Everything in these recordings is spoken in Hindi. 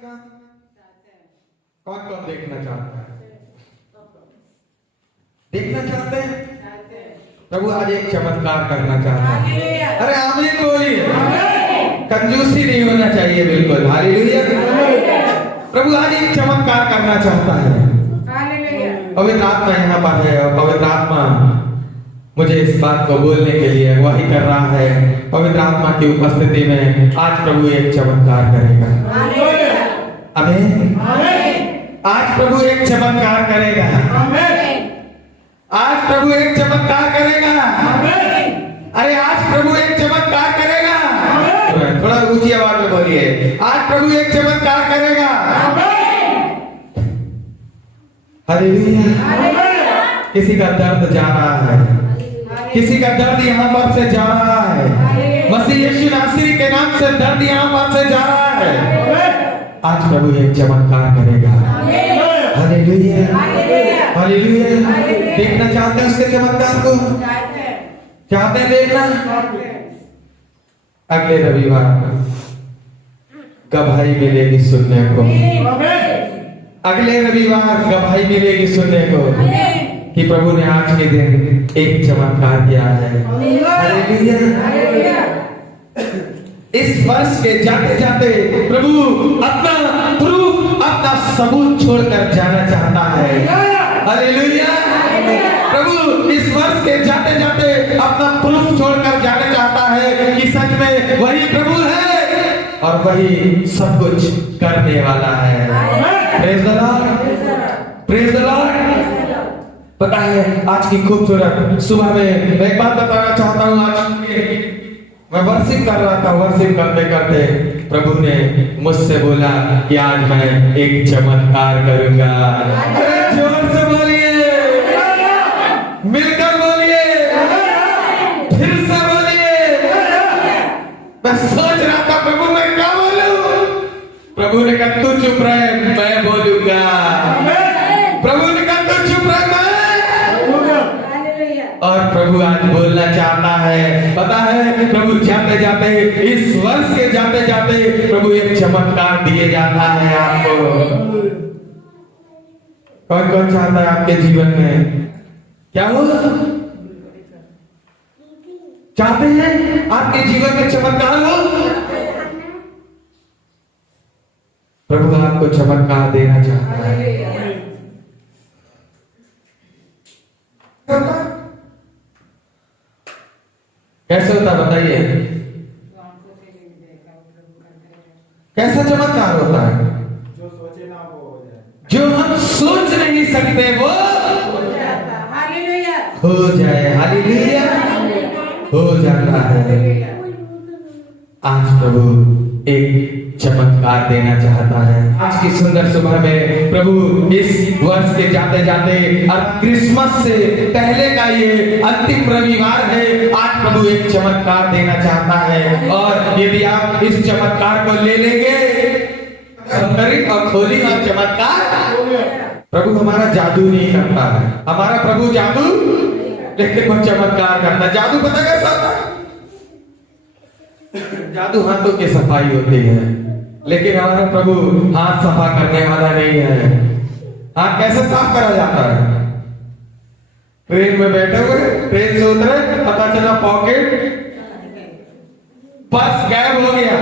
का? कौन कौन देखना चाहता है? देखना चाहते हैं? प्रभु आज एक चमत्कार करना चाहता है। अरे आमीन बोलिए। कंजूसी नहीं होना चाहिए बिल्कुल। हालेलुया। प्रभु आज एक चमत्कार करना चाहता है। पवित्र आत्मा यहाँ पर है और पवित्र आत्मा मुझे इस बात को बोलने के लिए अगुवाई कर रहा है। पवित्र आत्मा की उपस्थिति में आज प्रभु एक चमत्कार करेगा। आमीन। आज प्रभु एक चमत्कार करेगा। आज प्रभु एक चमत्कार करेगा। अरे आज प्रभु एक चमत्कार करेगा। थोड़ा ऊंची आवाज में बोलिए। आज प्रभु एक चमत्कार करेगा। हालेलुया। किसी का दर्द जा रहा है, किसी का दर्द यहाँ पर से जा रहा है। मसीह यीशु नासरी के नाम से दर्द यहाँ पर से जा रहा है। आज प्रभु एक चमत्कार करेगा। हालेलुया। हालेलुया। देखना चाहते हैं उसके चमत्कार को? चाहते हैं देखना? अगले रविवार गवाही मिलेगी सुनने को। अगले रविवार गवाही मिलेगी सुनने को कि प्रभु ने आज के दिन एक चमत्कार किया है। हालेलुया। इस वर्ष के जाते जाते प्रभु अपना प्रूफ, अपना सबूत छोड़कर जाना चाहता है। हालेलुया। प्रभु इस वर्ष के जाते जाते अपना प्रूफ छोड़कर जाना चाहता है कि सच में वही प्रभु है और वही सब कुछ करने वाला है। Praise the Lord. Praise the Lord. पता है आज की खूबसूरत सुबह में मैं एक बात बताना चाहता हूँ। आज मैं वर्शिप कर रहा था, वर्शिप करते करते प्रभु ने मुझसे बोला कि आज मैं एक चमत्कार करूंगा। अरे जोर से बोलिए, मिलकर बोलिए, फिर से बोलिए। मैं सोच रहा था प्रभु मैं क्या बोलूं। प्रभु ने कहा तू चुप रहे, मैं बोलूंगा। प्रभु ने कहा तू चुप रहे, और प्रभु आज बोलना चाहता है। पता है प्रभु जाते जाते इस वर्ष के जाते जाते प्रभु एक चमत्कार दिए जाता है आपको। कौन कौन चाहता है आपके जीवन में क्या हो? चाहते हैं आपके जीवन में चमत्कार हो? प्रभु आपको चमत्कार देना चाहता है। कैसे होता बताइए? कैसा चमत्कार होता है? जो सोचे ना वो हो जाए। जो हम सोच नहीं सकते वो हो जाता। हालेलुया। हो जाए। हालेलुया। हो जाता है। आज प्रभु एक चमत्कार देना चाहता है। आज की सुंदर सुबह में प्रभु इस वर्ष के जाते जाते और क्रिसमस से पहले का ये अंतिम रविवार है। आज प्रभु एक चमत्कार देना चाहता है और यदि आप इस चमत्कार को ले लेंगे और खोली और चमत्कार, प्रभु हमारा जादू नहीं करता है। हमारा प्रभु जादू, लेकिन वो चमत्कार करता है। जादू पता कैसा होता है? जादू हाथों की सफाई होती है, लेकिन हमारा प्रभु हाथ सफा करने वाला नहीं है। हाथ कैसे साफ करा जाता है? ट्रेन में बैठे हुए, ट्रेन से उतरे, पता चला पॉकेट पर्स गायब हो गया।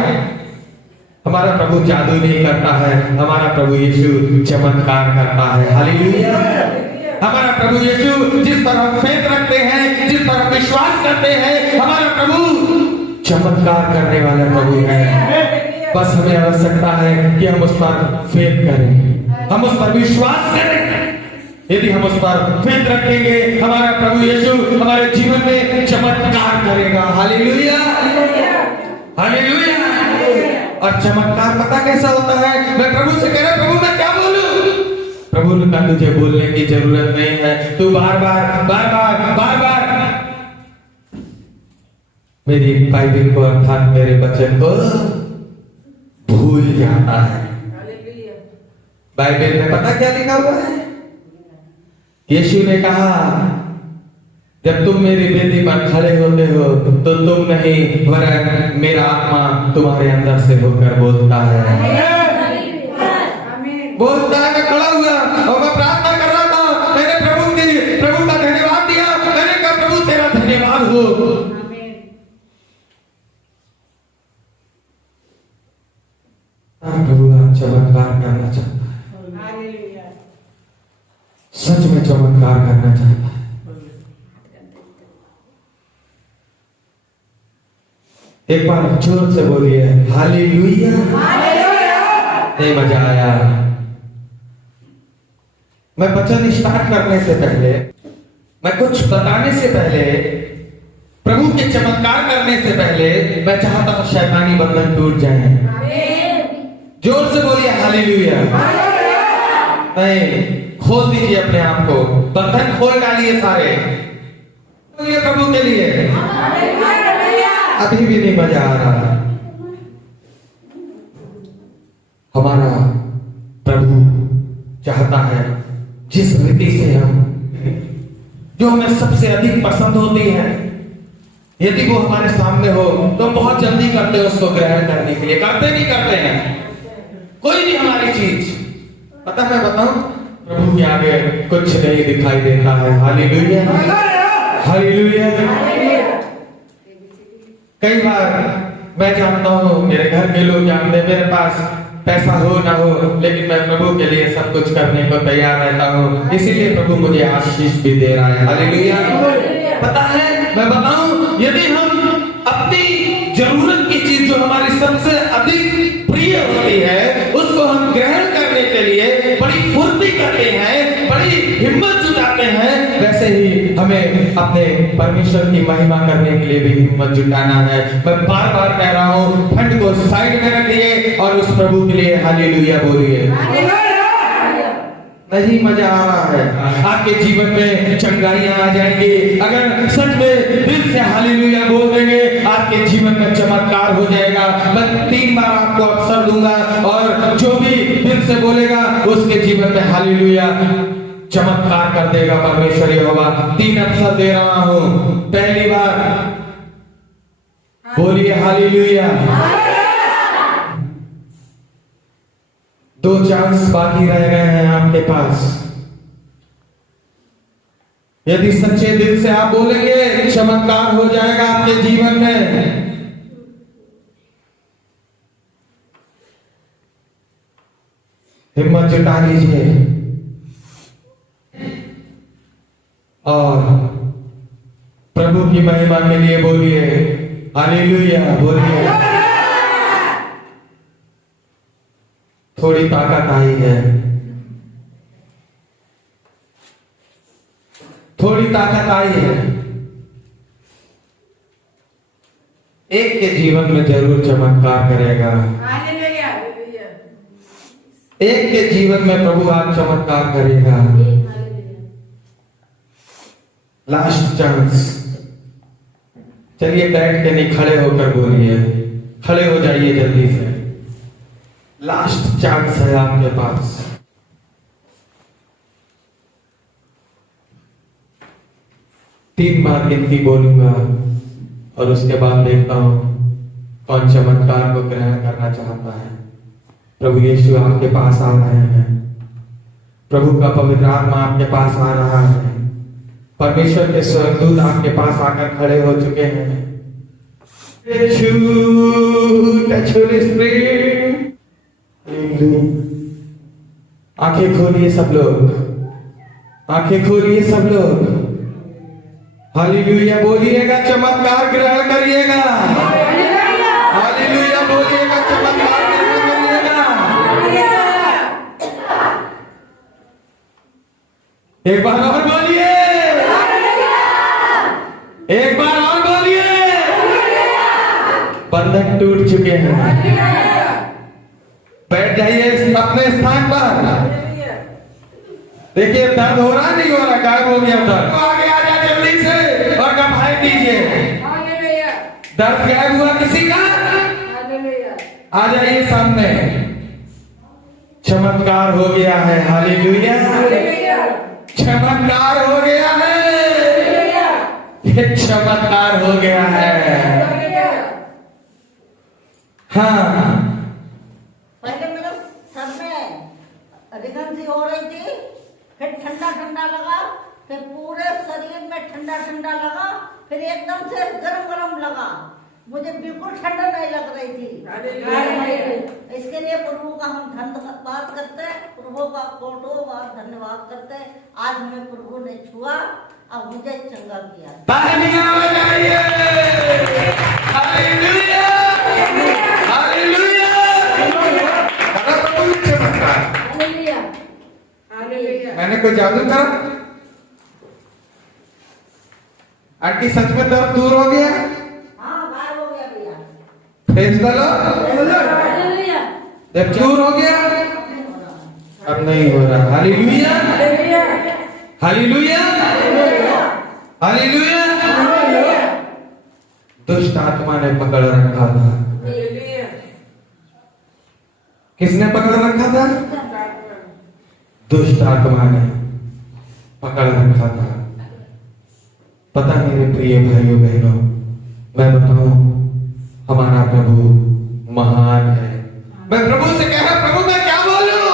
हमारा प्रभु जादू नहीं करता है, हमारा प्रभु यीशु चमत्कार करता है। हालेलुया। हमारा प्रभु यीशु जिस पर हम फेथ रखते हैं, जिस पर हम विश्वास करते हैं, हमारा प्रभु चमत्कार करने वाला प्रभु है। बस हमें आवश्यकता है कि हम उस पर फेथ करें, हम उस पर विश्वास करें। यदि हम उस पर फेथ रखेंगे, हमारा प्रभु यीशु हमारे जीवन में चमत्कार करेगा। हालेलुया। हालेलुया। और चमत्कार पता कैसा होता है? मैं प्रभु से कह रहा, प्रभु मैं क्या बोलूं? प्रभु ने कहा तुझे बोलने की जरूरत नहीं है, तू बार बार मेरी बाइबल को अर्थात मेरे वचन को भूल जाता है। बाइबल में पता क्या लिखा हुआ है? यीशु ने कहा जब तुम मेरी वेदी पर खड़े होते हो तो तुम नहीं वरन मेरा आत्मा तुम्हारे अंदर से होकर बोलता है। बोलता है मैं खड़ा हुआ और मैं प्रार्थना कर रहा था, मैंने प्रभु का धन्यवाद दिया, मैंने कहा प्रभु तेरा धन्यवाद हो। प्रभु आप चमत्कार करना चाहता है, हालेलुया। सच में चमत्कार करना चाहता है। एक बार जोर से बोलिए हालेलुया। नहीं मजा आया। मैं वचन स्टार्ट करने से पहले, मैं कुछ बताने से पहले, प्रभु के चमत्कार करने से पहले मैं चाहता हूं शैतानी बंधन टूट जाए। जोर से बोलिए हालेलुया। नहीं, खोल दीजिए अपने आप को, बंधन खोल डालिए सारे। बोलिए प्रभु के लिए। अभी भी नहीं मजा आ रहा। हमारा प्रभु चाहता है जिस रीति से हम, जो हमें सबसे अधिक पसंद होती है, यदि वो हमारे सामने हो तो हम बहुत जल्दी करते हैं उसको ग्रहण करने के लिए। करते नहीं करते हैं कोई भी हमारी चीज। पता मैं बताऊं, प्रभु के आगे कुछ नहीं दिखाई देता है। Hallelujah hallelujah. कई बार मैं जानता हूँ, मेरे घर के लोग जानते हैं, मेरे पास पैसा हो ना हो, लेकिन मैं प्रभु के लिए सब कुछ करने को तैयार रहता हूँ। इसीलिए प्रभु मुझे आशीष भी दे रहा है। हालेलुया। पता है मैं बताऊं, यदि हम अपनी जरूरत की चीज जो हमारी सबसे अधिक प्रिय होती है, उसको हम ग्रहण करने के लिए बड़ी फुर्ती करते हैं, बड़ी हिम्मत जुटाते हैं, वैसे ही हमें अपने परमेश्वर की महिमा करने के लिए भी हिम्मत जुटाना है। मैं बार बार कह रहा हूँ, ठंड को साइड में रखिए और उस प्रभु के लिए हालेलुया बोलिए। नहीं मजा आ रहा है। आपके जीवन में चंगाइयां आ जाएंगी। अगर सच में दिल से हालेलुया बोल देंगे, आपके जीवन में चमत्कार हो जाएगा। मैं 3 बार आपको अवसर दूंगा और जो भी दिल से बोलेगा उसके जीवन में हालेलुया चमत्कार कर देगा परमेश्वर यहोवा। 3 अवसर दे रहा हूं। पहली बार बोलिए हालेलुया। 2 चांस बाकी रह गए हैं आपके पास। यदि सच्चे दिल से आप बोलेंगे, चमत्कार हो जाएगा आपके जीवन में। हिम्मत जुटा लीजिए और प्रभु की महिमा के लिए बोलिए हालेलुया बोलिए। थोड़ी ताकत आई है, थोड़ी ताकत आई है। एक के जीवन में जरूर चमत्कार करेगा। हालेलुया। एक के जीवन में प्रभु आज चमत्कार करेगा। Last chance. चलिए बैठ के नहीं, खड़े होकर बोलिए। खड़े हो जाइए जल्दी से। लास्ट चांस है आपके पास। तीन बार गिनती बोलूंगा और उसके बाद देखता हूं कौन चमत्कार को ग्रहण करना चाहता है। प्रभु यीशु आपके पास आ रहे हैं। प्रभु का पवित्र आत्मा आपके पास आ रहा है। परमेश्वर के स्वर्गदूत आपके पास आकर खड़े हो चुके हैं। आंखें खोलिए सब लोग, आंखें खोलिए सब लोग। हालेलुया बोलिएगा, चमत्कार ग्रहण करिएगा। हालेलुया बोलिएगा, चमत्कार ग्रहण करिएगा। एक बार और बोलिए, एक बार और बोलिए। बंधन टूट चुके हैं। बैठ जाइए अपने स्थान पर। देखिए दर्द हो रहा नहीं हो रहा, गायब हो गया दर्द। आगे आ जाए जल्दी से और गवाही दीजिए। दर्द गायब हुआ किसी का? आ जाइए सामने। चमत्कार हो गया है। हालेलुया, चमत्कार हो गया है। चमत्कार हो गया है। हाँ पहले मेरा सर में ठंडा ठंडा लगा, फिर एकदम से गरम गरम लगा। मुझे बिल्कुल ठंडा नहीं लग रही थी। इसके लिए प्रभु का हम धन्यवाद करते हैं, प्रभु का कोटो धन्यवाद करते हैं। आज हमें प्रभु ने छुआ और मुझे चंगा किया। तालियां बजाइए। Hallelujah, hallelujah. करा प्रभु ने चमत्कार। Hallelujah, hallelujah. मैंने कोई जादू करा? आंटी सच में दर्द दूर हो गया? हाँ, गायब हो गया भैया। Praise the Lord. हालेलुया, जब चूर हो गया अब नहीं हो रहा। Hallelujah, hallelujah, hallelujah, hallelujah. दुष्ट आत्मा ने पकड़ रखा था। हालेलुया। किसने पकड़ रखा था? दुष्ट आत्मा ने पकड़ रखा था। पता मेरे प्रिय भाइयों बहनों, मैं बताऊं हमारा प्रभु महान है। मैं प्रभु से कह रहा, प्रभु मैं क्या बोलूं?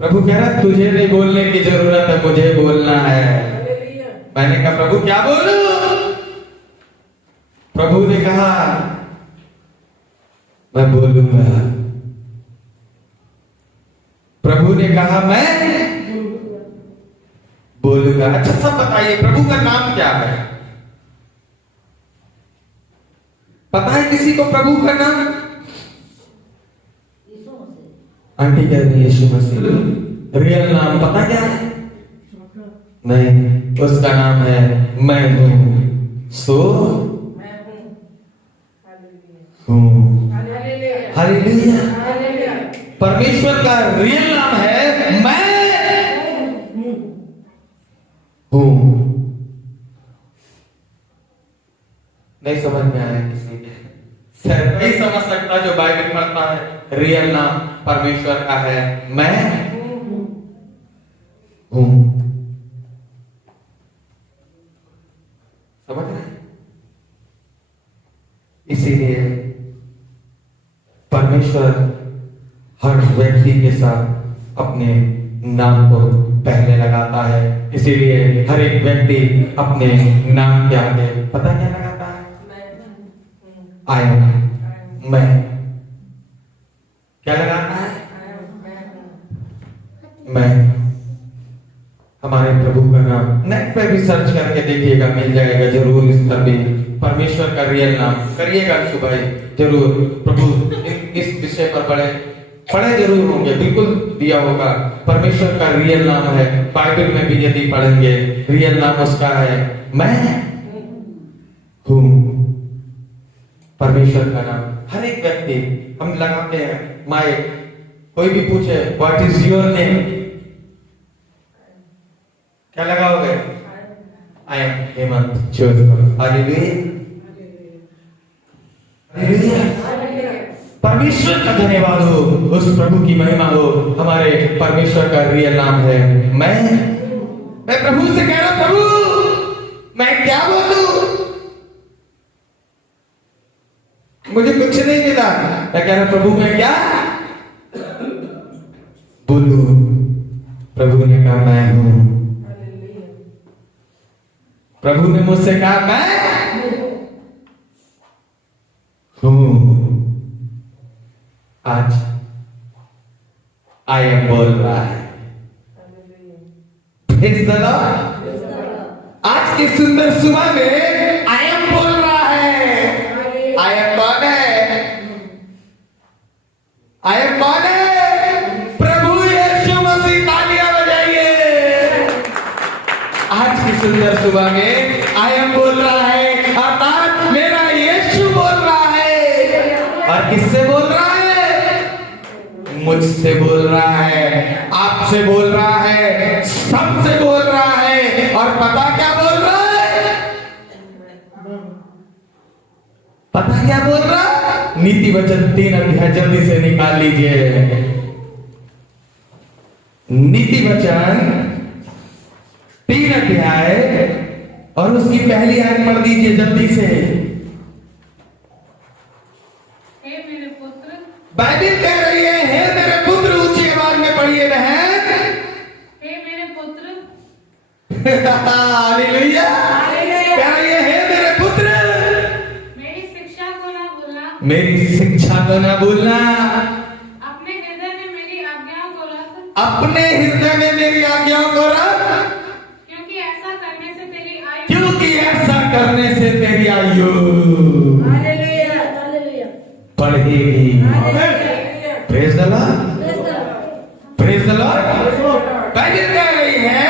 प्रभु कह रहा तुझे नहीं बोलने की जरूरत है, मुझे बोलना है। मैंने कहा प्रभु क्या बोलूं? प्रभु ने कहा मैं बोलूंगा। प्रभु ने कहा मैं बोलूंगा। अच्छा सब बताइए प्रभु का नाम क्या है? पता है किसी को प्रभु का नाम? यीशु मसीह। आंटी कह रही है यीशु मसीह। रियल नाम पता क्या है? नहीं, उसका नाम है मैं हूं सो हूं। हालेलुया। परमेश्वर का रियल नाम है मैं हूं। नहीं समझ में आया किसी के? सिर्फ वही समझ सकता जो बाइबल पढ़ता है। रियल नाम परमेश्वर का है मैं हूं। समझ रहे? इसीलिए परमेश्वर हर व्यक्ति के साथ अपने नाम को पहले लगाता है। इसीलिए हर एक व्यक्ति अपने नाम के आगे पता क्या लगाता है? आई एम, मैं। क्या लगाता है? मैं। हमारे प्रभु का नाम नेट पे भी सर्च करके देखिएगा, मिल जाएगा जरूर। इस पर भी परमेश्वर का रियल नाम करिएगा सुबह जरूर। प्रभु इस विषय पर पढ़े जरूर होंगे, बिल्कुल दिया होगा। परमेश्वर का रियल नाम है, बाइबल में भी यदि पढ़ेंगे रियल नाम उसका है मैं हूं। परमेश्वर का नाम हर एक व्यक्ति हम लगाते हैं। माइक कोई भी पूछे व्हाट इज योर नेम, क्या लगाओगे? I am Hemant Jodhpur. Hallelujah, hallelujah. परमेश्वर का धन्यवाद हो, उस प्रभु की महिमा हो। हमारे परमेश्वर का रियल नाम है मैं प्रभु से कह रहा प्रभु मैं क्या बोलूं? मुझे कुछ नहीं मिला। मैं कह रहा प्रभु मैं क्या बोलूं? प्रभु ने कहा मैं हूं। प्रभु ने मुझसे कहा मैं हूं। आज आई एम बोल रहा है। Praise the Lord। आज की सुंदर सुबह में आई एम बोल रहा है। आई एम कौन है? आई एम कौन है? प्रभु यीशु मसीह। तालियां बजाइए। आज की सुंदर सुबह में आई एम बोल रहा है, अर्थात मेरा यीशु बोल रहा है। और किससे बोल रहा है? मुझसे बोल रहा है, आपसे बोल रहा है, सबसे बोल रहा है। और पता क्या बोल रहा है? पता क्या बोल रहा? नीति वचन 3 अध्याय जल्दी से निकाल लीजिए। नीति वचन 3 अध्याय और उसकी पहली आयत पढ़ दीजिए जल्दी से। हे मेरे पुत्र, बाइबल कह रही है हे मेरे पुत्र, ऊंची आवाज में पढ़िए बहन। हे मेरे पुत्र, को ना भूलना, अपने हृदय में मेरी आज्ञाओं को रख, अपने हृदय में मेरी आज्ञाओं को रख, क्योंकि ऐसा करने से तेरी आयु क्योंकि ऐसा करने से तेरी आयु हालेलुया हालेलुया बढ़ेगी। Praise the Lord, praise the Lord. Bible कह रही है,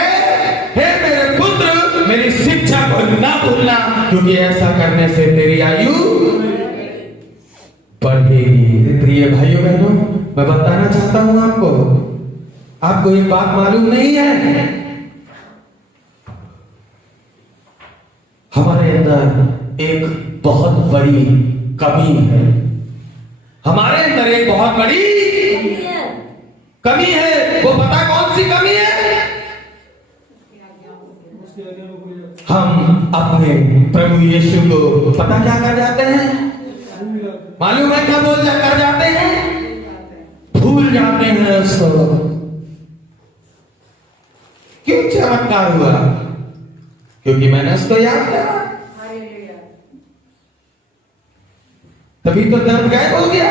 हे मेरे पुत्र मेरी शिक्षा को ना भूलना, क्योंकि ऐसा करने से तेरी आयु बढ़ेगी। प्रिय भाइयों बहनों, मैं बताना चाहता हूं आपको ये बात मालूम नहीं है, हमारे अंदर एक बहुत बड़ी कमी है, हमारे अंदर एक बहुत बड़ी कमी है। वो पता कौन सी कमी है? हम अपने प्रभु यीशु को पता क्या कर जाते हैं? मालूम है क्या बोल कर जाते हैं? भूल जाते हैं उसको। क्यों चमत्कार हुआ? क्योंकि मैंने उसको याद किया, तभी तो दर्द गायब हो गया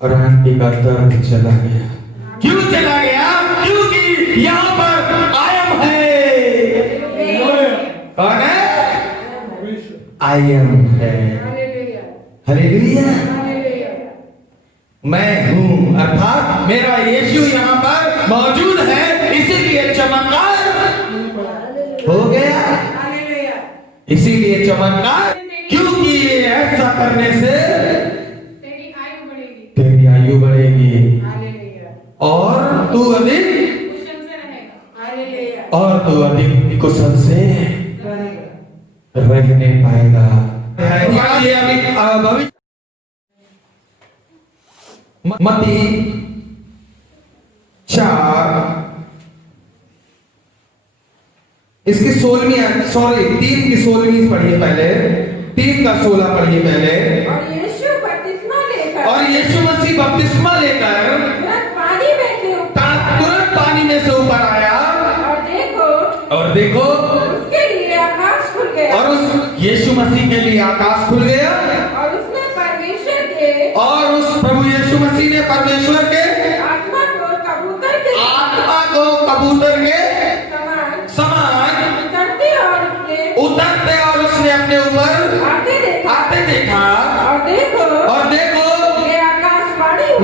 और आंटी का दर्द चला गया। क्यों चला गया? क्योंकि यहाँ पर आयम है। कौन है? आयम है। हालेलुया। मैं हूं, अर्थात मेरा यीशु यहाँ पर मौजूद है, इसीलिए चमत्कार हो गया, इसीलिए चमत्कार। क्योंकि ऐसा करने से तेरी आयु बढ़ेगी और तू अधिक कुशल से रहने पाएगा। मत्ती 4 इसकी 3 की 16वीं पढ़िए पहले, 3 का 16 पढ़िए पहले। और यीशु बपतिस्मा लेकर, और यीशु मसीह बपतिस्मा लेकर तुरंत पानी में से ऊपर आया, और देखो उसके लिए आकाश खुल गया, और उस यीशु मसीह के लिए आकाश खुल गया, और उसने परमेश्वर के, और उस प्रभु यीशु मसीह ने परमेश्वर के आत्मा को कबूतर के समान उतरते और उसने अपने ऊपर आते देखा। और देखो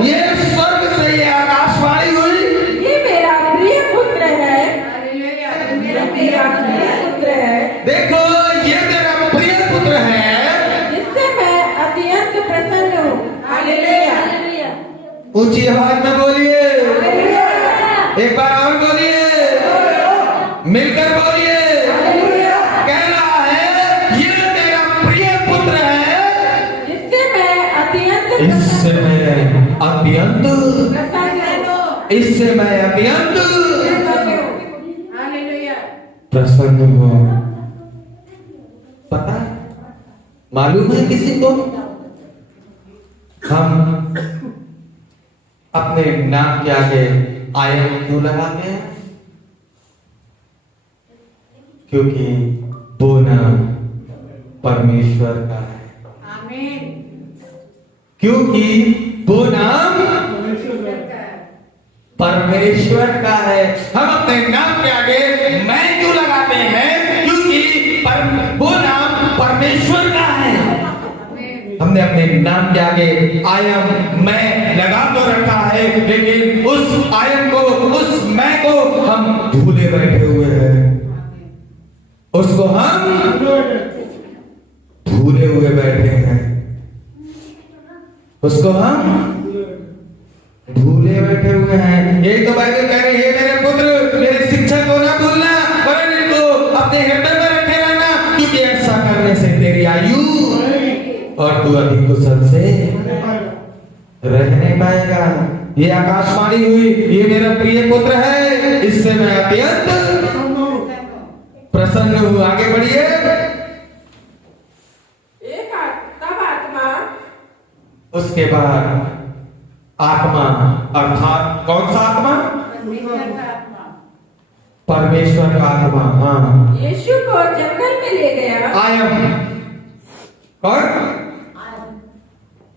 ये स्वर्ग से ये आकाशवाणी हुई, ये मेरा प्रिय पुत्र है, देखो ये मेरा प्रिय पुत्र है, जिससे मैं अत्यंत प्रसन्न हूँ। हालेलुया। ऊंची आवाज में बोलिए, एक बार और बोलिए, मिलकर बोलिए। कह रहा है ये मेरा प्रिय पुत्र है, जिससे मैं अत्यंत इससे मैं अत्यंत प्रसन्न हूँ। पता है, मालूम है किसी को, हम अपने नाम के आगे आयम क्यों लगाते हैं? क्योंकि वो नाम परमेश्वर का है। आमीन। क्योंकि वो नाम परमेश्वर का है। हम अपने नाम के आगे मैं क्यों लगाते हैं? क्योंकि वो नाम परमेश्वर का है। हमने अपने नाम के आगे आयम मैं लगा तो रखा है, लेकिन उस आयम को, उस मैं को हम भूले बैठे हुए हैं, उसको हम भूले हुए बैठे हैं, उसको हम भूले बैठे हुए हैं। यही तो बाइबल कह रही है, मेरे पुत्र मेरी शिक्षा को ना भूलना, वरन इनको अपने हृदय में रखे रहना, क्योंकि ऐसा करने से तेरी आयु और तू अधिक कुशल से रहने पाएगा। ये आकाशवाणी हुई, ये मेरा प्रिय पुत्र है, इससे मैं अत्यंत प्रसन्न हूँ। आगे बढ़िए। तब आत्मा, उसके बाद आत्मा, अर्थात कौन सा आत्मा? परमेश्वर का आत्मा। हाँ, यीशु को जंगल में ले गया, आयम और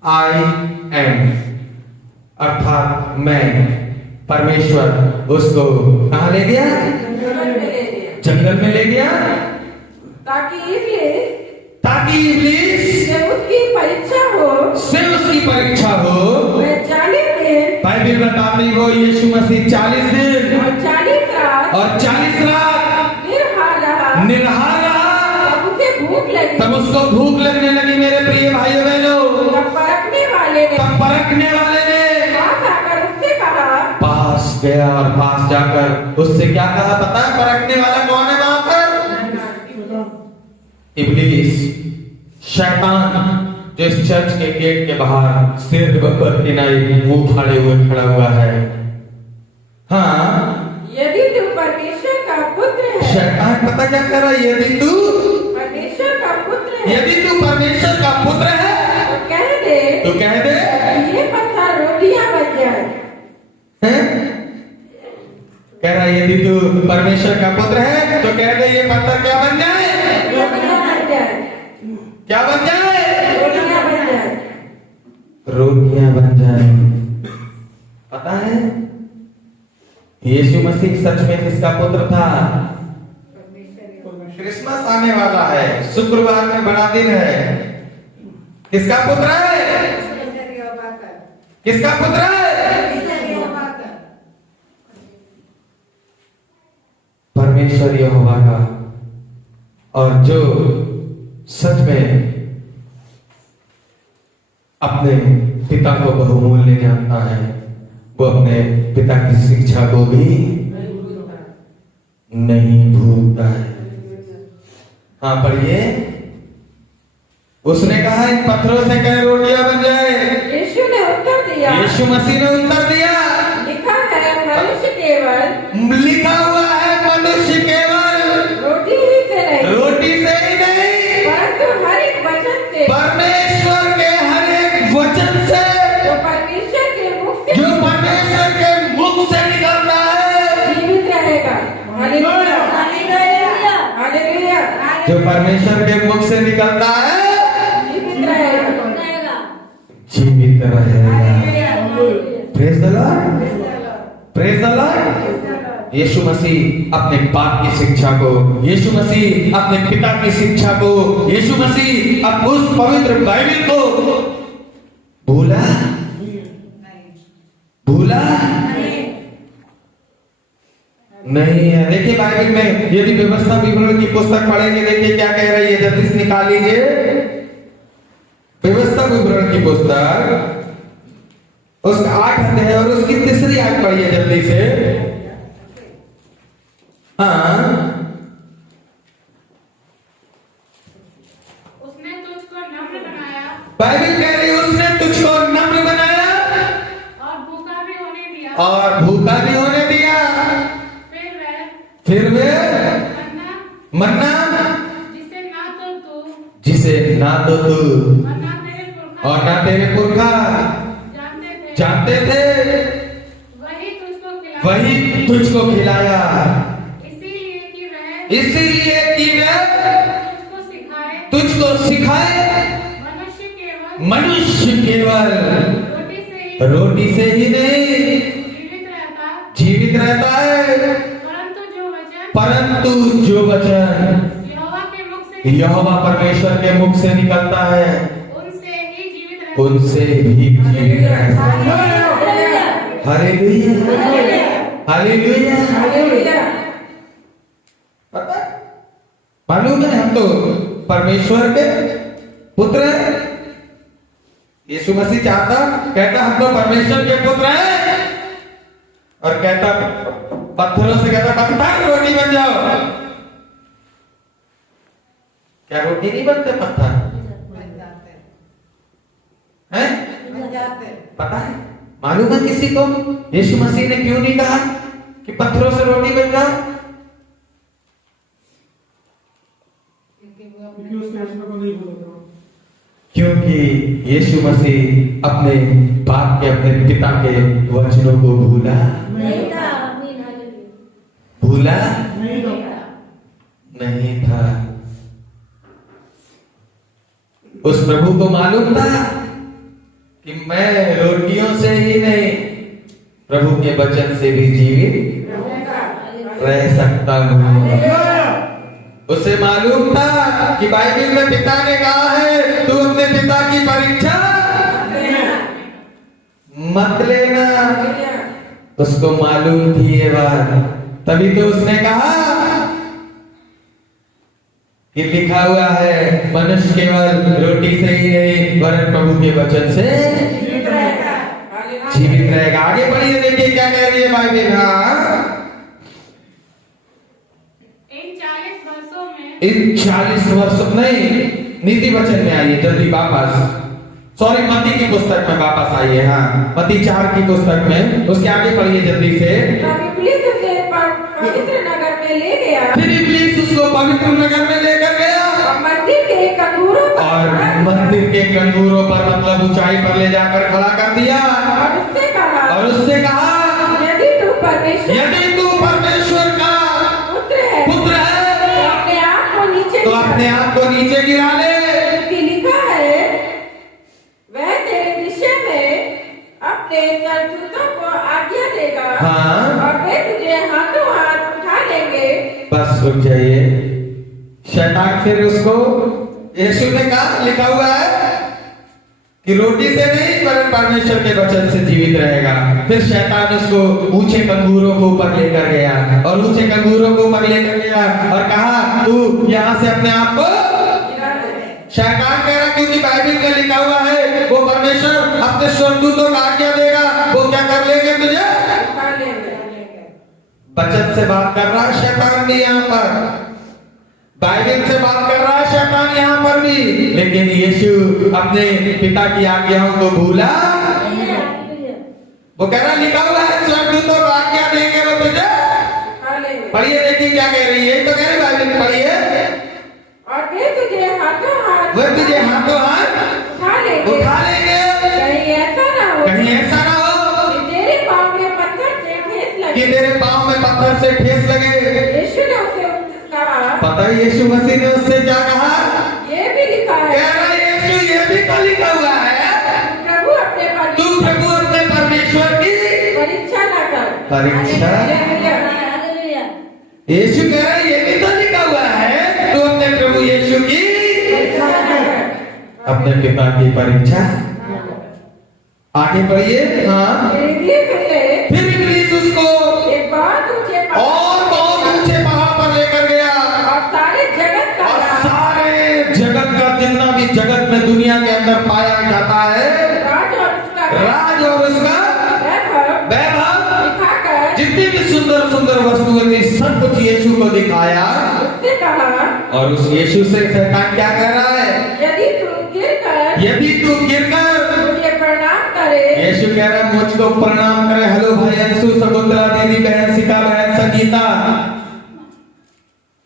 आई एम, अर्थात मैं। परमेश्वर उसको कहाँ ले गया? जंगल में ले गया, ताकि इब्लीस से उसकी परीक्षा हो। वह 40 दिन बाइबल बताती वो यीशु मसीह 40 दिन और 40 रात निराहार रहा। तब उसे भूख लगी। तब उसको भूख लगने लगी। मेरे प्रिय भाइयों बहनों, तब परखने वाले ने पास गया और पास जाकर उससे क्या कहा पता है? परखने वाला कौन है वहां पर? इब्लीस, शैतान, जो इस चर्च के गेट के बाहर सिर पर किनारे मुंह फाड़े हुए खड़ा हुआ है। हाँ, यदि तू परमेश्वर का पुत्र है, शैतान पता क्या कर रहा है? यदि तू परमेश्वर का पुत्र है, परमेश्वर का पुत्र है तो कह दे ये पत्थर रोटियां बन जाए। कह रहा है यदि तू परमेश्वर का पुत्र है तो कह दे ये पत्थर क्या बन जाए? क्या बन जाए? रोटियां बन जाए। पता है यीशु मसीह सच में किसका पुत्र था? क्रिसमस आने वाला है, शुक्रवार में बड़ा दिन है। किसका पुत्र है? किसका पुत्र है? परमेश्वर यहोवा का। और जो सच में अपने पिता को बहुमूल्य जानता है वो अपने पिता की शिक्षा को भी नहीं भूलता है। हाँ पढ़िए, उसने कहा इन पत्थरों से कई रोटियां बन जाए। यीशु ने उत्तर दिया, यीशु मसीह ने उत्तर दिया, लिखा है मनुष्य केवल, लिखा हुआ है मनुष्य केवल रोटी से ही नहीं परंतु हर एक वचन से, परमेश्वर के हर एक वचन से, जो परमेश्वर के मुख से निकल रहा है जीवित रहेगा। Hallelujah, hallelujah. जो परमेश्वर के मुख से निकलता है जीवित रहेगा। Praise the Lord, praise the Lord. Yeshu Masih अपने बाप की शिक्षा को, यीशु मसीह अपने पिता की शिक्षा को, यीशु मसीह अब उस पवित्र बाइबल को भूला नहीं है। देखिए बाइबल में यदि व्यवस्था विवरण की पुस्तक पढ़ेंगे, देखिए क्या कह रही है, जल्दी से निकाल लीजिए व्यवस्था विवरण की पुस्तक, उसका 8 अध्याय और उसकी 3री आयत पढ़िए जल्दी से। हाँ, उसने तुझको नम्र बनाया, बाइबल कह रही है उसने तुझको नम्र बनाया और भूखा भी होने दिया। फिर वे मन्ना जिसे ना तो तू और ना तेरे पुरखा जानते थे वही तुझको खिलाया, इसीलिए कि वह तुझको सिखाए मनुष्य केवल रोटी से ही नहीं जीवित रहता है, परंतु जो वचन यहोवा परमेश्वर के मुख से निकलता है उनसे भी जीवित रहता है। Hallelujah, hallelujah. पता मालूम है हम तो परमेश्वर के पुत्र हैं। यीशु मसीह कहता हम तो परमेश्वर के पुत्र हैं और कहता पत्थरों से, कहता पत्थर रोटी बन जाओ। क्या रोटी नहीं बनते? पत्थर हैं? पता है मालूम है किसी को यीशु मसीह ने क्यों नहीं कहा कि पत्थरों से रोटी बन जाओ? क्योंकि यीशु मसीह अपने बाप के, अपने पिता के वचनों को भूला नहीं था। उस प्रभु को मालूम था कि मैं रोटियों से ही नहीं, प्रभु के वचन से भी जीवित रह सकता हूँ। उसे मालूम था कि बाइबल में पिता ने कहा है तू अपने पिता की परीक्षा मत लेना। उसको मालूम थी ये बात, तभी तो उसने कहा कि लिखा हुआ है मनुष्य केवल रोटी से ही नहीं वरन प्रभु के वचन से जीवित रहेगा। आगे बढ़िए, देखिए क्या कह रही है बाइबल। इन 40 वर्षों नहीं, नीति वचन में आइए जल्दी वापस, सॉरी मत्ती की पुस्तक में वापस आइए। हाँ, मत्ती 4 की पुस्तक में, उसके आगे पढ़िए जल्दी से। पवित्र नगर में ले गया, फिर इब्लीस उसको पवित्र नगर में लेकर गया और मंदिर के कंगूरों पर, और मंदिर के कंगूरों पर मतलब ऊंचाई पर ले जाकर खड़ा कर दिया और उससे कहा यदि तू परमेश्वर का पुत्र है तो अपने आप को नीचे गिरा ले। क्योंकि लिखा है वह तेरे विषय में अपने सरदूतों को आज्ञा देगा, हाँ। और वे तुझे हाथों हाथ उठा लेंगे। बस रुक जाइए। शैतान फिर उसको, यीशु ने कहा लिखा हुआ है कि रोटी से नहीं पर परमेश्वर के वचन से जीवित रहेगा। फिर शैतान उसको ऊंचे कंगूरों को ऊपर लेकर गया और ऊंचे कंगूरों को ऊपर लेकर गया और कहा तू यहाँ से अपने आप को, शैतान कह रहा क्योंकि बाइबल में लिखा हुआ है वो परमेश्वर अपने स्वर्गदूतों को आज्ञा देगा, वो क्या कर लेंगे तुझे। वचन से बात कर रहा है शैतान भी यहाँ पर, बाइबल से बात कर रहा है शैतान यहाँ पर भी, लेकिन यीशु अपने पिता की आज्ञाओं को भूला। वो कह रहा लिखा हुआ है स्वर्गदूतों को आज्ञा देंगे वो तुझे। पढ़िए देखिए क्या कह रही है, तो कह रही बाइबल में पढ़िए। और वे तुझे हाथों हाथ उठा लेंगे। कहीं ऐसा ना हो कि तेरे पाँव में पत्थर से ठेस लगे। यीशु ने उसे कहा, पता है यीशु मसीह ने उससे क्या कहा, ये भी लिखा है, कह रहा यीशु ये भी तो लिखा हुआ है तू प्रभु अपने परमेश्वर की परीक्षा न कर। परीक्षा। यीशु कह रहा है ये भी तो लिखा हुआ है तू अपने प्रभु यीशु की अपने पिता की परीक्षा। आगे बढ़िए। हाँ, फिर इब्लीस उसको एक बहुत ऊंचे पहाड़ पर लेकर गया और सारे जगत का जितना भी जगत में दुनिया के अंदर पाया जाता है राज और उसका वैभव दिखाकर जितनी भी सुंदर सुंदर वस्तुएं थी सब कुछ यीशु को दिखाया। उससे कहा, और उस यीशु से शैतान क्या कह रहा है, यदि तू गिरकर मुझे प्रणाम करे। यीशु कह रहा है मुझको प्रणाम करे। हेलो भाई अंशु, सगुंतला दीदी, बहन सीता, बहन संगीता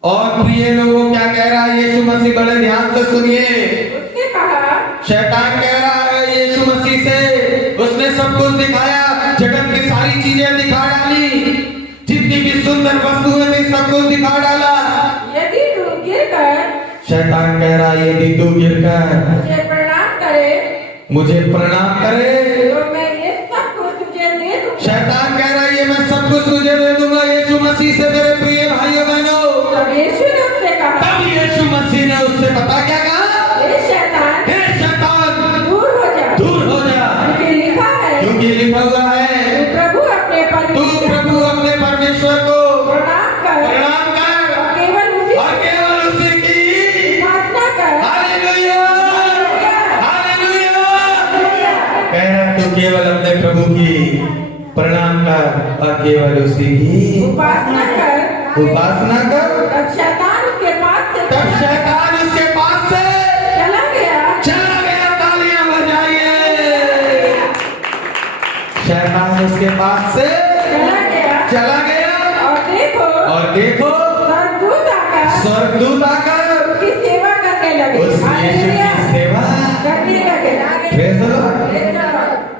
और प्रिय लोगों, क्या कह रहा है यीशु मसीह, बड़े ध्यान से सुनिए। उसने कहा, शैतान कह रहा है यीशु मसीह से, उसने सब कुछ दिखाया, जगत की सारी चीजें दिखा डाली, जितनी भी सुंदर वस्तुएं थी सब कुछ दिखा डाला। यदि तू गिरकर, शैतान कह रहा है यदि तू गिरकर मुझे प्रणाम करे तो मैं ये सब कुछ तुझे दे दूंगा। शैतान कह रहा है ये मैं सब कुछ तुझे दे दूंगा यीशु मसीह से। मेरे प्रिय भाइयों बहनों, तब यीशु ने उससे कहा, तब यीशु मसीह ने उससे पता क्या कहा, हे शैतान, दूर हो जा, क्योंकि लिखा है, हुआ है तू प्रभु अपने परमेश्वर को प्रणाम कर और केवल उसी की उपासना कर। Hallelujah, hallelujah. कह रहा तू केवल अपने प्रभु की प्रणाम कर और केवल उसी की उपासना कर। तब शैतान उसके पास से चला गया। तालियां बजाइए। शैतान उसके पास से चला गया और देखो स्वर्गदूत आकर उसकी सेवा करने लगे। उस यीशु की सेवा करने लगे। Praise the Lord,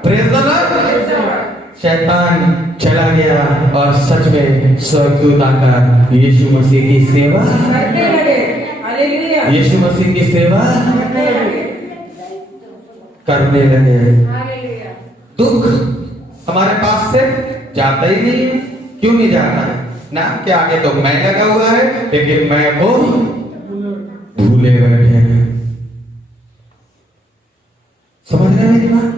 praise the Lord. शैतान चला गया और सच में स्वर्गदूत आकर यीशु मसीह की सेवा करने लगे। हालेलुया। यीशु मसीह की सेवा करने लगे। हालेलुया। दुख हमारे पास से जाता ही नहीं है। क्यों नहीं जाता है? नाम के आगे तो मैं लगा हुआ है, लेकिन मैं को भूले बैठे हैं। समझ रहे हैं मेरी बात?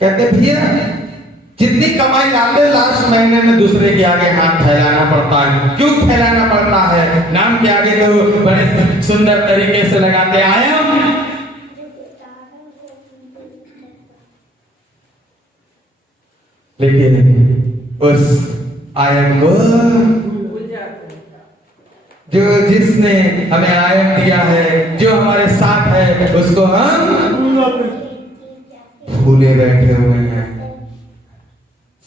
कहते भैया जितनी कमाई लाते लास्ट महीने में दूसरे के आगे हाथ फैलाना पड़ता है। क्यों फैलाना पड़ता है? नाम के आगे तो बड़े सुंदर तरीके से लगाते आए हम, लेकिन उस आयत को जो जिसने हमें आयत दिया है, जो हमारे साथ है, उसको हम भूले बैठे हुए हैं।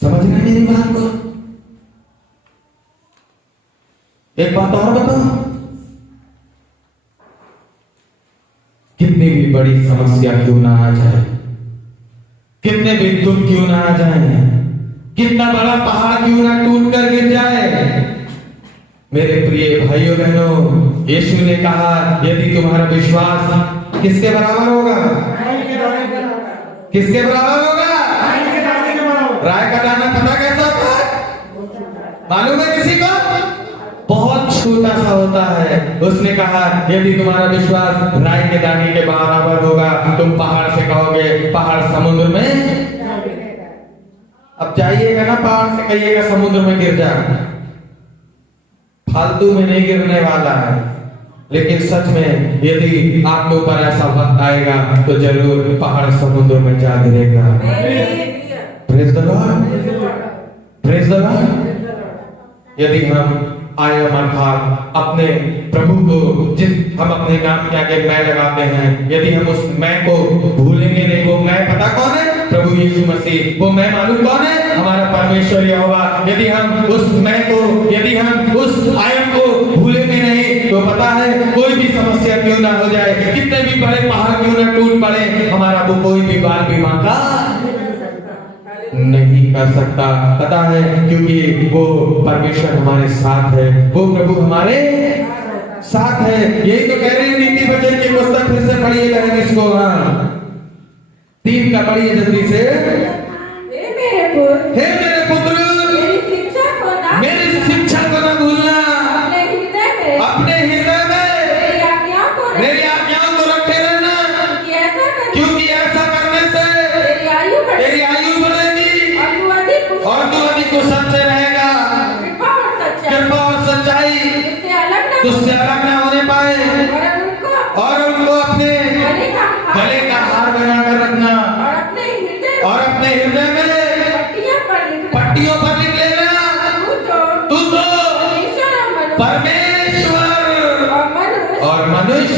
समझ रहे हैं मेरी बात को? एक बात और बताओ, कितनी भी बड़ी समस्या क्यों ना आ जाए, कितने भी दुख क्यों ना आ जाए, कितना बड़ा पहाड़ क्यों ना टूट कर गिर जाए, मेरे प्रिय भाइयों बहनों, यीशु ने कहा यदि तुम्हारा विश्वास किसके बराबर होगा? किसके बराबर होगा? राय का दाना पता कैसा था? मालूम है किसी को? बहुत छोटा सा होता है। उसने कहा यदि तुम्हारा विश्वास राय के दाने के बराबर होगा, तुम पहाड़ से कहोगे पहाड़ समुद्र में, अब जाइएगा ना पहाड़ से कहिएगा समुद्र में गिर जा, फालतू में नहीं गिरने वाला है। लेकिन सच में यदि आपके ऊपर ऐसा वक्त आएगा तो जरूर पहाड़ समुद्र में जा गिरेगा। Praise the Lord, praise the Lord. यदि हम आयम अर्थात अपने प्रभु को, जिस हम अपने नाम के आगे मैं लगाते हैं, यदि हम उस मैं को भूलेंगे नहीं, वो मैं पता कौन है? प्रभु यीशु मसीह। वो मैं मालूम कौन है? हमारा परमेश्वर यहोवा। यदि हम उस मैं को, यदि हम उस आयम को भूलेंगे नहीं, तो पता है कोई भी समस्या क्यों ना हो जाए, कितने भी बड़े पहाड़ क्यों ना टूट पड़े, हमारा वो कोई भी बाल बीमा का नहीं कर सकता। पता है क्योंकि वो परमेश्वर हमारे साथ है, वो प्रभु हमारे साथ है। यही तो कह रहे हैं नीति वचन की पुस्तक, फिर से पढ़िएगा इसको। हाँ 3 का पढ़िए जल्दी से। हे मेरे पुत्र, हे मेरे पुत्र, मेरी शिक्षा को न भूलना, अपने हृदय में मेरी आज्ञाओं को रखे रहना, क्योंकि ऐसा करने से तेरी आयु बढ़ेगी और तू अधिक कुशल से रहेगा। कृपा और सच्चाई तुझसे अलग न होने पाए, और उनको अपने गले का हार बनाकर रखना, और अपने हृदय में पट्टियों पर लिख लेना। तू तो परमेश्वर और मनुष्य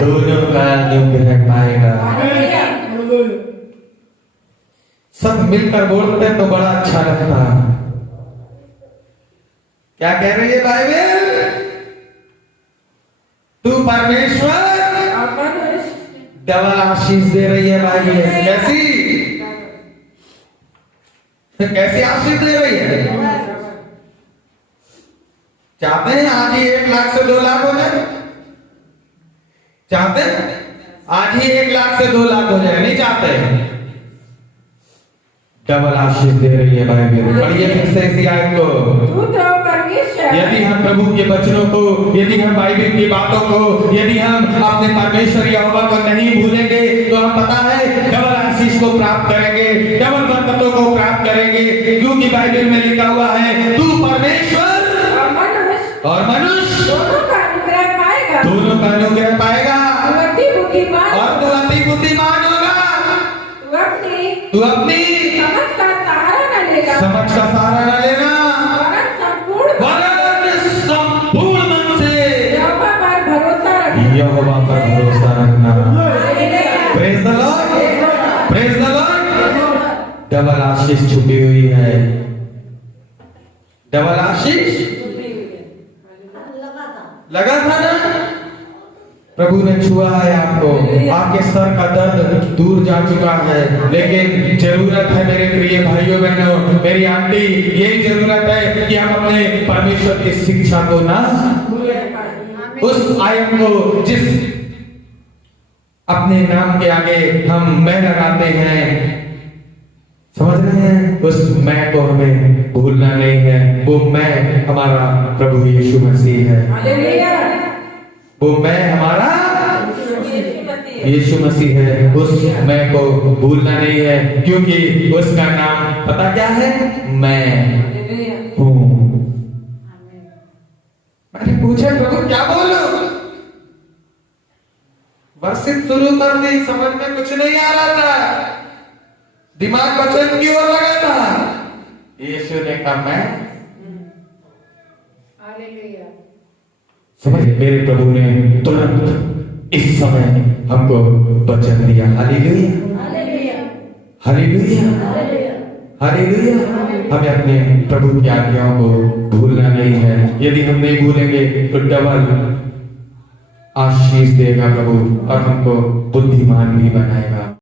दोनों का अनुग्रह पाएगा। सब मिलकर बोलते तो बड़ा अच्छा लगता। क्या कह रही है बाइबल? तू परमेश्वर डबल आशीष दे रही है बाइबल। कैसी कैसी आशीष दे रही है? चाहते हैं आज ही 1 लाख से 2 लाख हो जाए? चाहते हैं आज ही 1 लाख से 2 लाख हो जाए? नहीं चाहते? डबल आशीष दे रही है बाइबल। पढ़िए फिर से इसी आयत को। यदि हम प्रभु के वचनों को, यदि हम बाइबल की बातों को, यदि हम अपने परमेश्वर यहोवा को नहीं भूलेंगे, तो हम पता है डबल आशीष को प्राप्त करेंगे, डबल बरकतों को प्राप्त करेंगे। क्योंकि बाइबल में लिखा हुआ है तू परमेश्वर और मनुष्य दोनों का अनुग्रह पाएगा, और तू अति बुद्धिमान होगा। तू अपनी समझ का सहारा न लेना, वरन संपूर्ण मन से यहोवा पर भरोसा रखना। Praise the Lord, praise the Lord. Double आशीष छुपी हुई है, डबल आशीष लगा था ना। प्रभु ने छुआ है आपको, आपके सर का दर्द दूर जा चुका है। लेकिन जरूरत है मेरे प्रिय भाइयों बहनों, मेरी आंटी, यही जरूरत है कि हम अपने परमेश्वर की शिक्षा को ना उस आयत को जिस अपने नाम के आगे हम मैं लगाते हैं, समझ रहे हैं, उस मैं को हमें भूलना नहीं है। वो मैं हमारा प्रभु यीशु मसीह है। वो मैं हमारा यीशु मसीह है। उस मैं को भूलना नहीं है, क्योंकि उसका नाम पता क्या है? मैं हूं। मैंने पूछा प्रभु क्या बोलूं? वर्षित शुरू कर दी, समझ में कुछ नहीं आ रहा था, दिमाग वचन की ओर लगा था। यीशु ने कहा मैं, समझ, मेरे प्रभु ने तुरंत इस समय हमको वचन दिया। Hallelujah, hallelujah, hallelujah. हमें अपने प्रभु की आज्ञाओं को भूलना नहीं है। यदि हम नहीं भूलेंगे तो डबल आशीष देगा प्रभु, और हमको बुद्धिमान भी बनाएगा।